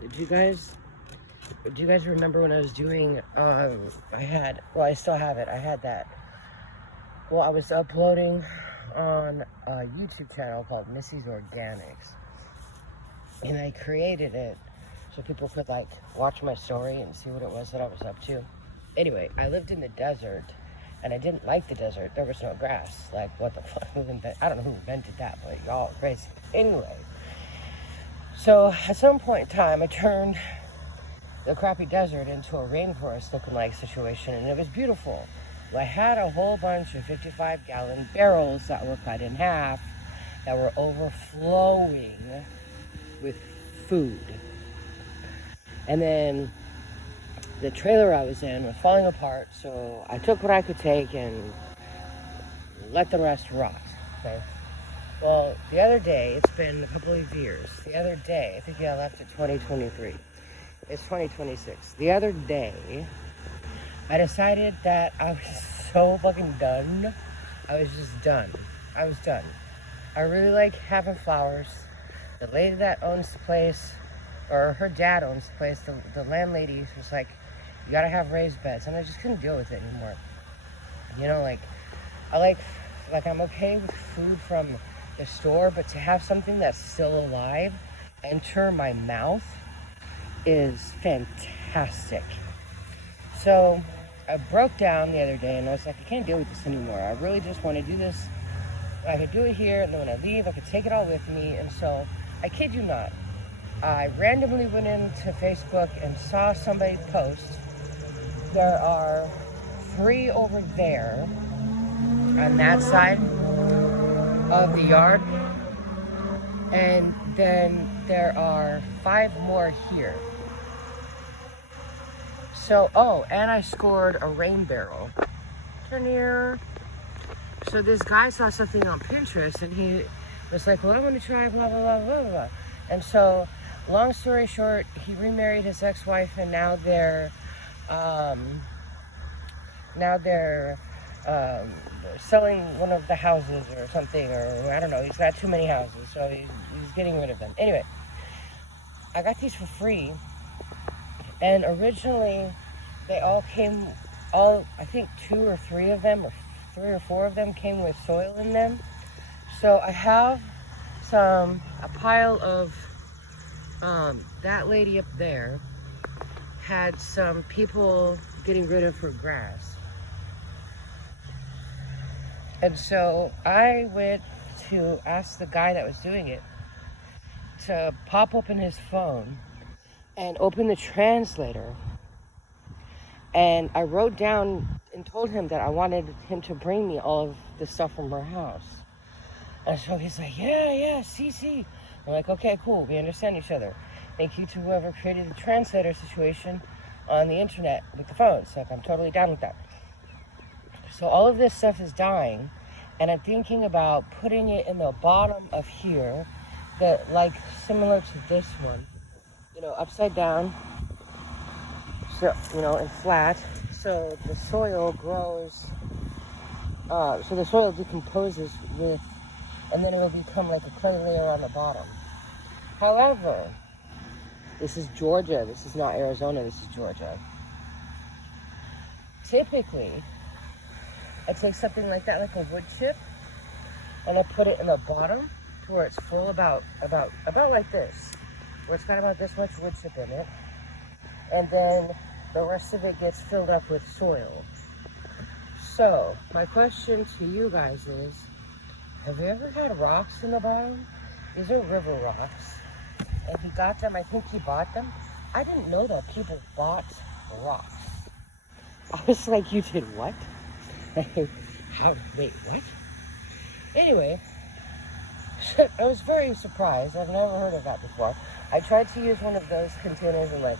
Do you guys remember when I was doing, I still have it. I had that. Well, I was uploading on a YouTube channel called Missy's Organics. And I created it so people could, like, watch my story and see what it was that I was up to. Anyway, I lived in the desert, and I didn't like the desert. There was no grass. Like, what the fuck? I don't know who invented that, but y'all are crazy. Anyway, so at some point in time, I turned the crappy desert into a rainforest looking like situation, and it was beautiful. I had a whole bunch of 55-gallon barrels that were cut in half that were overflowing with food. And then the trailer I was in was falling apart, so I took what I could take and let the rest rot. Okay. Well, the other day, it's been a couple of years. The other day, I think I left it 2023. It's 2026. The other day, I decided that I was so fucking done. I was just done. I was done. I really like having flowers. The lady that owns the place, or her dad owns the place, the landlady was like, you gotta have raised beds. And I just couldn't deal with it anymore. You know, like, I'm okay with food from the store, but to have something that's still alive enter my mouth is fantastic. So I broke down the other day and I was like, I can't deal with this anymore. I really just want to do this. I could do it here, and then when I leave, I could take it all with me. And so, I kid you not, I randomly went into Facebook and saw somebody post, there are 3 over there on that side of the yard, and then there are 5 more here. So, and I scored a rain barrel. Turn here. So this guy saw something on Pinterest, and he was like, well, I want to try blah, blah, blah, blah, blah. And so, long story short, he remarried his ex-wife, and now they're selling one of the houses or something, or I don't know. He's got too many houses, so he's getting rid of them. Anyway, I got these for free, and originally they all came, I think 2 or 3 of them, or 3 or 4 of them came with soil in them. So I have a pile of, that lady up there had some people getting rid of her grass. And so I went to ask the guy that was doing it to pop open his phone and open the translator. And I wrote down and told him that I wanted him to bring me all of the stuff from her house. And so he's like, yeah, see. I'm like, okay, cool, we understand each other. Thank you to whoever created the translator situation on the internet with the phones. Like, I'm totally down with that. So all of this stuff is dying, and I'm thinking about putting it in the bottom of here, that, like, similar to this one, upside down, so, and flat, so the soil grows, so the soil decomposes with, and then it will become like a clay layer on the bottom. However, this is Georgia, this is not Arizona, this is Georgia. Typically, I take something like that, like a wood chip, and I put it in the bottom to where it's full about like this, where it's got about this much wood chip in it, and then the rest of it gets filled up with soil. So, my question to you guys is, have you ever had rocks in the bottom? These are river rocks, and he got them, I think he bought them. I didn't know that people bought rocks. I was like, you did what? Wait, what? Anyway, I was very surprised. I've never heard of that before. I tried to use one of those containers and like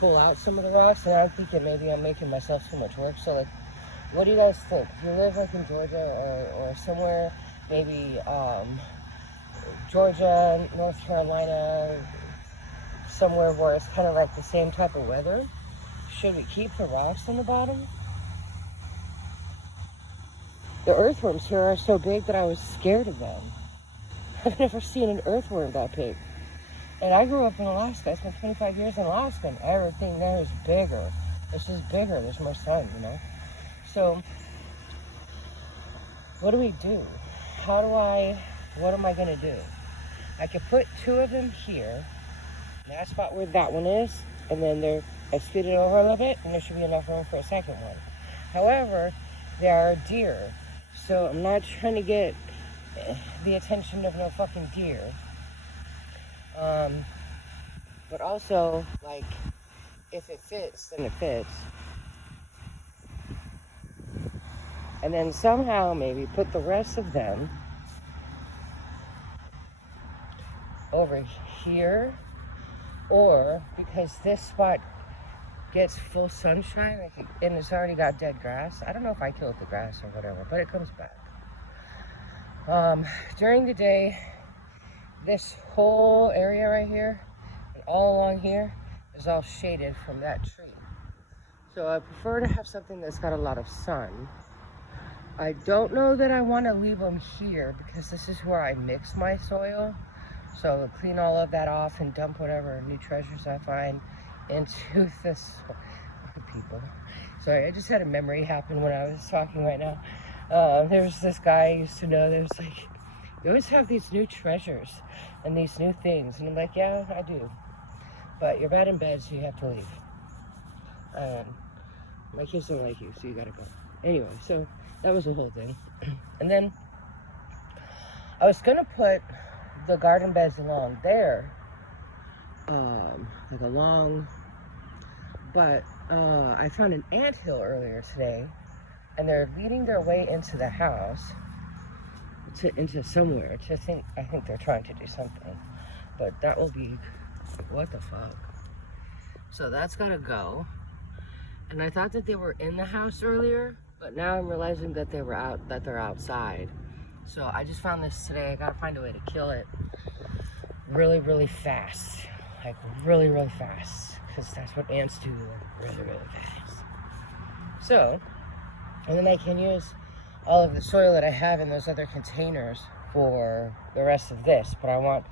pull out some of the rocks, and I'm thinking maybe I'm making myself too much work. So like, what do you guys think? If you live like in Georgia or somewhere, maybe Georgia, North Carolina, somewhere where it's kind of like the same type of weather, should we keep the rocks on the bottom? The earthworms here are so big that I was scared of them. I've never seen an earthworm that big. And I grew up in Alaska. I spent 25 years in Alaska, and everything there is bigger. It's just bigger. There's more sun, you know? So, what do we do? What am I going to do? I could put 2 of them here, in that spot where that one is, and then I scoot it over a little bit, and there should be enough room for a second one. However, there are deer, so I'm not trying to get the attention of no fucking deer. But also, like, if it fits, then it fits. And then somehow maybe put the rest of them over here, or because this spot gets full sunshine, and it's already got dead grass. I don't know if I killed the grass or whatever, but it comes back. During the day, this whole area right here and all along here is all shaded from that tree. So I prefer to have something that's got a lot of sun. I don't know that I want to leave them here because this is where I mix my soil. So I'll clean all of that off and dump whatever new treasures I find into this. People. Sorry, I just had a memory happen when I was talking right now. There's this guy I used to know. There's like, you always have these new treasures and these new things. And I'm like, yeah, I do. But you're bad in bed, so you have to leave. My kids don't like you, so you gotta go. Anyway, so that was the whole thing. And then I was gonna put the garden beds along there, like along, but I found an anthill earlier today, and they're leading their way into the house, into somewhere. I think they're trying to do something, but that will be, what the fuck? So that's gotta go. And I thought that they were in the house earlier, but now I'm realizing that they're outside. So I just found this today. I gotta find a way to kill it really, really fast. Like really, really fast. Because that's what ants do, like really, really fast. So, and then I can use all of the soil that I have in those other containers for the rest of this. But I want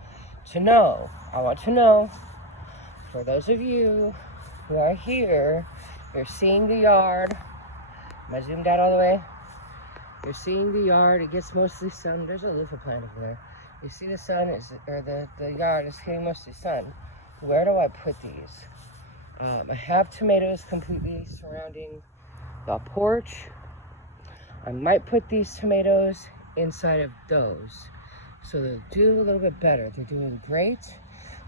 to know, for those of you who are here, you're seeing the yard. Am I zoomed out all the way? You're seeing the yard. It gets mostly sun. There's a loofah plant over there. You see the sun, the yard is getting mostly sun. Where do I put these? I have tomatoes completely surrounding the porch. I might put these tomatoes inside of those. So they'll do a little bit better. They're doing great.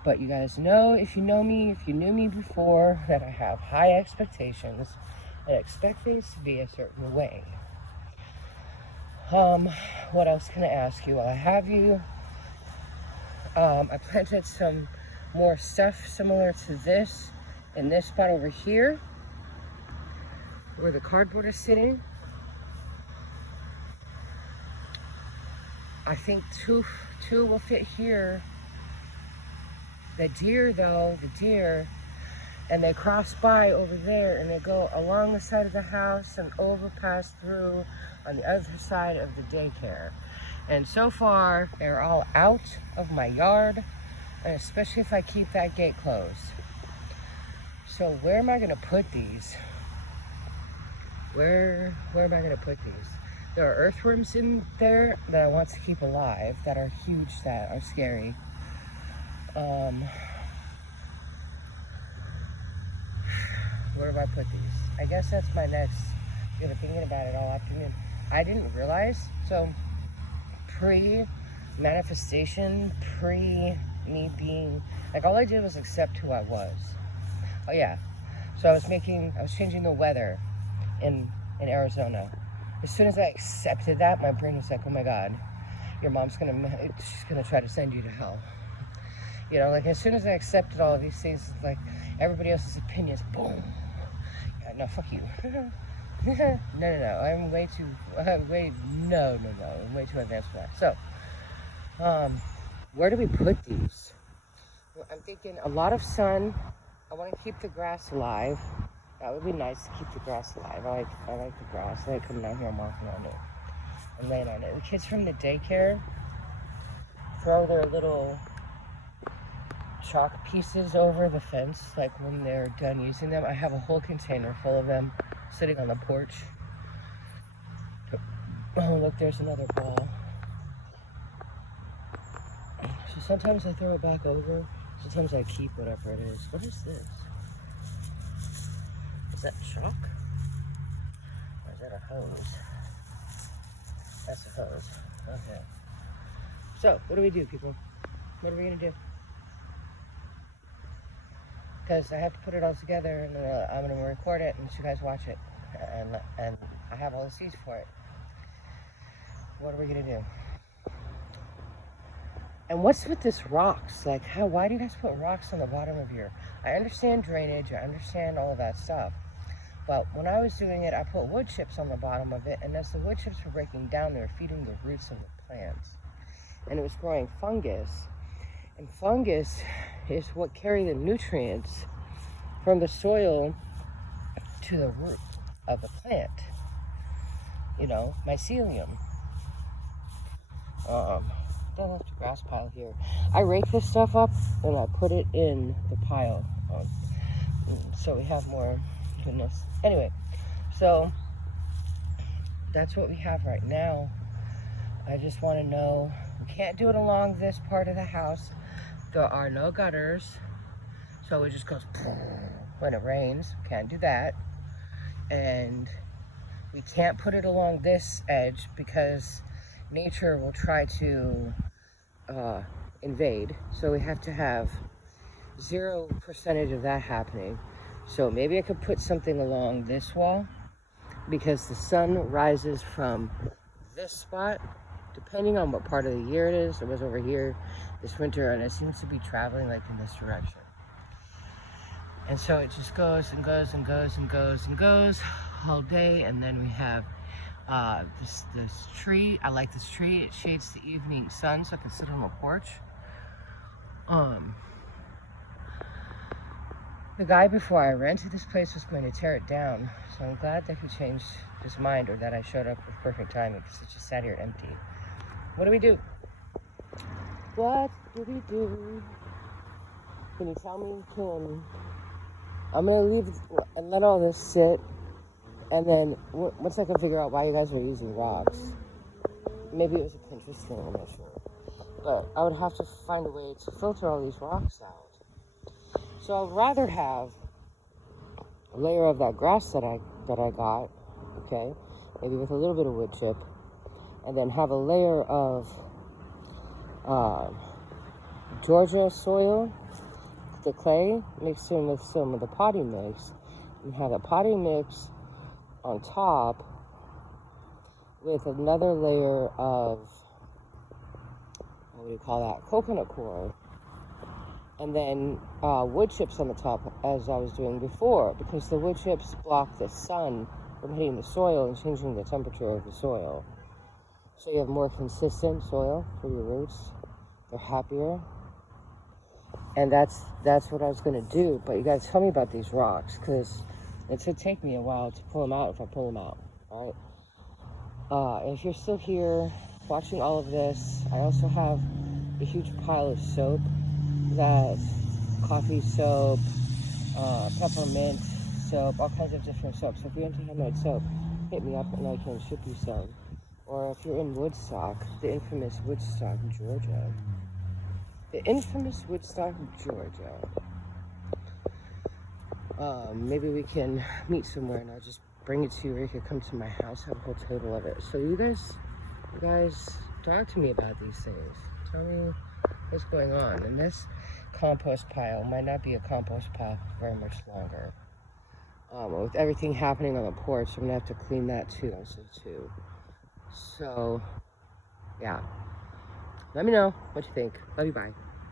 But you guys know, if you knew me before, that I have high expectations and expect things to be a certain way. What else can I ask you? Well, I have you. I planted some more stuff similar to this in this spot over here, where the cardboard is sitting. I think two will fit here. The deer, and they cross by over there, and they go along the side of the house and overpass through on the other side of the daycare. And so far, they're all out of my yard, and especially if I keep that gate closed. So where am I gonna put these? Where am I gonna put these? There are earthworms in there that I want to keep alive, that are huge, that are scary. Where do I put these? I guess that's my next. I've been thinking about it all afternoon. I didn't realize. So pre-manifestation, me being like, all I did was accept who I was. Oh yeah. So I was changing the weather in Arizona. As soon as I accepted that, my brain was like, oh my God, your mom's she's gonna try to send you to hell. You know, like as soon as I accepted all of these things, like everybody else's opinions, boom. Yeah, no, fuck you. No, I'm way too advanced for that. So, where do we put these? Well, I'm thinking a lot of sun. I want to keep the grass alive. That would be nice to keep the grass alive. I like the grass. I like coming down here and walking on it and laying on it. The kids from the daycare throw their little chalk pieces over the fence, like when they're done using them. I have a whole container full of them sitting on the porch. Oh, look, there's another ball. So sometimes I throw it back over. Sometimes I keep whatever it is. What is this? Is that chalk? Or is that a hose? That's a hose. Okay. So, what do we do, people? What are we gonna do? Because I have to put it all together, and I'm gonna record it and let you guys watch it, and I have all the seeds for it. What are we gonna do? And what's with this rocks? Like, why do you guys put rocks on the bottom of your... I understand drainage, I understand all of that stuff. But when I was doing it, I put wood chips on the bottom of it, and as the wood chips were breaking down, they were feeding the roots of the plants. And it was growing fungus. And fungus is what carry the nutrients from the soil to the root of the plant. You know, mycelium. Then left a grass pile here. I rake this stuff up and I put it in the pile. So we have more goodness. Anyway, so that's what we have right now. I just want to know, we can't do it along this part of the house. There are no gutters. So it just goes when it rains. Can't do that. And we can't put it along this edge because nature will try to invade. So we have to have 0% of that happening. So maybe I could put something along this wall because the sun rises from this spot, depending on what part of the year it is. It was over here this winter and it seems to be traveling like in this direction. And so it just goes and goes and goes and goes and goes all day. And then we have this tree. I like this tree. It shades the evening sun so I can sit on the porch. The guy before I rented this place was going to tear it down. So I'm glad that he changed his mind, or that I showed up with perfect timing because it just sat here empty. What do we do? What do we do? Can you tell me? I'm going to leave and let all this sit. And then once I can figure out why you guys are using rocks, maybe it was a Pinterest thing, I'm not sure. But I would have to find a way to filter all these rocks out. So I'd rather have a layer of that grass that I got, okay, maybe with a little bit of wood chip, and then have a layer of Georgia soil, the clay, mixed in with some of the potty mix, and have a potty mix on top with another layer of, what do you call that, coconut coir, and then wood chips on the top, as I was doing before, because the wood chips block the sun from hitting the soil and changing the temperature of the soil. So you have more consistent soil for your roots. They're happier. And that's what I was going to do. But you got to tell me about these rocks, because it should take me a while to pull them out if I pull them out, right? If you're still here watching all of this, I also have a huge pile of soap. That's coffee soap, peppermint soap, all kinds of different soaps. So if you're into handmade soap, hit me up and I can ship you some. Or if you're in Woodstock, the infamous Woodstock, Georgia. The infamous Woodstock, Georgia. Maybe we can meet somewhere and I'll just bring it to you, or you could come to my house, have a whole table of it. So you guys talk to me about these things. Tell me what's going on. And this compost pile might not be a compost pile for very much longer. With everything happening on the porch, I'm gonna have to clean that too, too. So, yeah. Let me know what you think. Love you, bye.